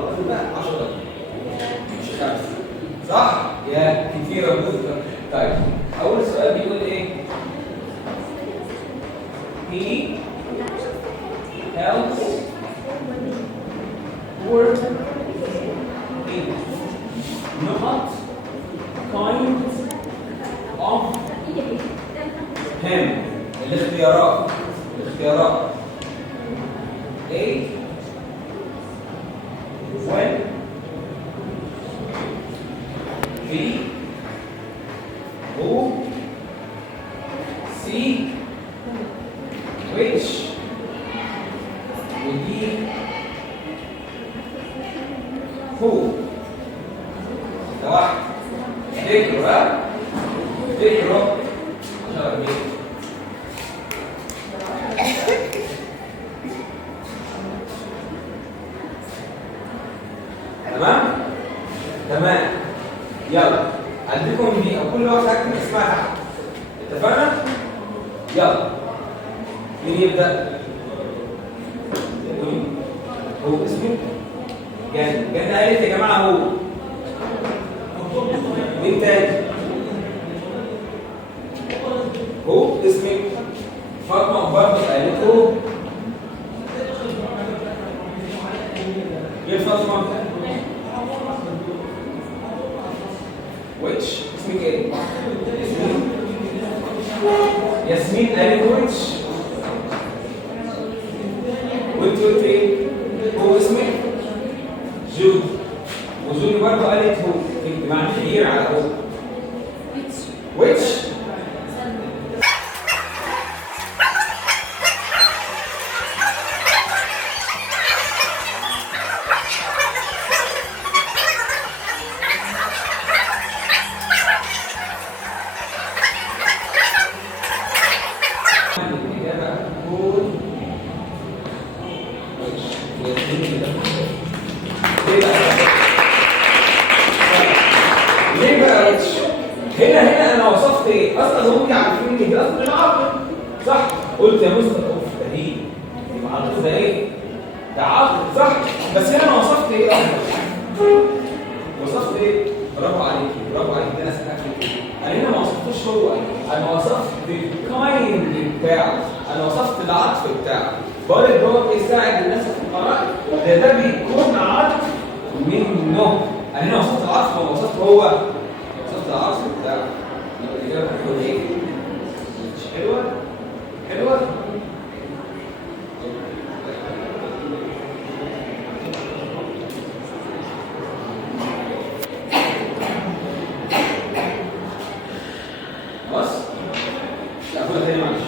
الوقت ده 10 دقايق مش 5 صح؟ يا كتيرة جدا. طيب أول سؤال بيقول إيه؟ He helps poor people not kind of him. الاختيارات A when B who C which ودي who. ده واحد افتكروا بقى افتكروا عشان تمام يلا عندكم دي او كل واحد هكتب اسمها تحت اتفقنا؟ يلا مين يبدا؟ هو اسمه جنة قالت يا جماعه هو مين تاني؟ هو اسمك فاطمه برضه قالت هو مين فاطمه؟ which اسمك ايه؟ ياسمين قالت which وانت قلت ايه؟ هو اسمك؟ جود وجودي برضه قالت هو مع الخير على هو which هنا انا وصفت ايه؟ اصلا هم عارفين ان دي اصلا العقل صح؟ قلت يا مستر اوف ده هي يبقى العقل ده ايه؟ ده عقل صح؟ بس هنا انا وصفت ايه اصلا؟ وصفت ايه؟ برافو عليك دي انا سالتك انا هنا ما وصفتوش هو انا وصفت الكايند بتاعه انا وصفت العطف بتاعه بقول لك هو بيساعد الناس في القراءه ده بيكون عطف منه انا هنا وصفت العطف ولا وصفت هو؟ وصفت العطف بتاعه الإجابة هتكون إيه؟ مش حلوة؟ حلوة؟ خلاص؟ لا خدها تاني معلش